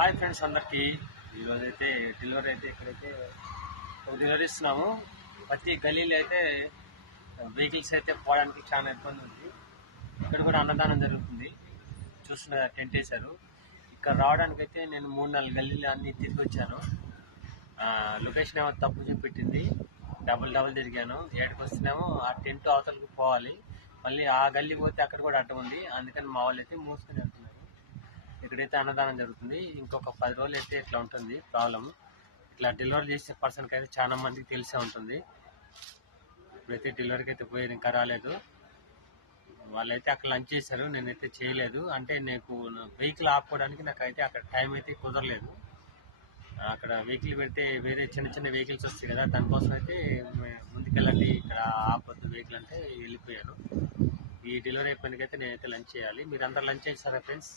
Hi friends అందరికీ. ఈరోజైతే delivery అయితే ఇక్కడైతే డెలివరీ ఇస్తున్నాము. ప్రతి గలీలో అయితే వెహికల్స్ అయితే పోవడానికి చాలా ఇబ్బంది ఉంది. ఇక్కడ కూడా అన్నదానం జరుగుతుంది. చూస్తున్న టెంట్ వేశారు. ఇక్కడ రావడానికి అయితే నేను 3-4 గల్లీలు అన్నీ తిరిగి వచ్చాను. లొకేషన్ ఏమో తప్పు చూపెట్టింది. డబుల్ తిరిగాను. ఏడుకు వస్తున్నామో ఆ టెంట్ అవతలకి పోవాలి. మళ్ళీ ఆ గల్లీ పోతే అక్కడ కూడా అడ్డం ఉంది. అందుకని మా వాళ్ళు అయితే మూసుకొని వెళ్తున్నారు. ఇక్కడైతే అన్నదానం జరుగుతుంది. ఇంకొక 10 రోజులు అయితే ఇట్లా ఉంటుంది ప్రాబ్లం. ఇట్లా డెలివరీ చేసే పర్సన్కి అయితే చాలా మందికి తెలిసే ఉంటుంది. ఇప్పుడైతే డెలివరీకి అయితే పోయేది, ఇంకా రాలేదు. వాళ్ళైతే అక్కడ లంచ్ చేశారు, నేనైతే చేయలేదు. అంటే నాకు వెహికల్ ఆపుకోవడానికి నాకైతే అక్కడ టైం అయితే కుదరలేదు. అక్కడ వెహికల్ పెడితే వేరే చిన్న వెహికల్స్ వస్తాయి కదా, దానికోసం అయితే ముందుకెళ్ళండి, ఇక్కడ ఆపొద్దు వెహికల్ అంటే వెళ్ళిపోయాను. ఈ డెలివరీ అయిపోయినకైతే నేనైతే లంచ్ చేయాలి. మీరు అందరు లంచ్ చేస్తారా ఫ్రెండ్స్?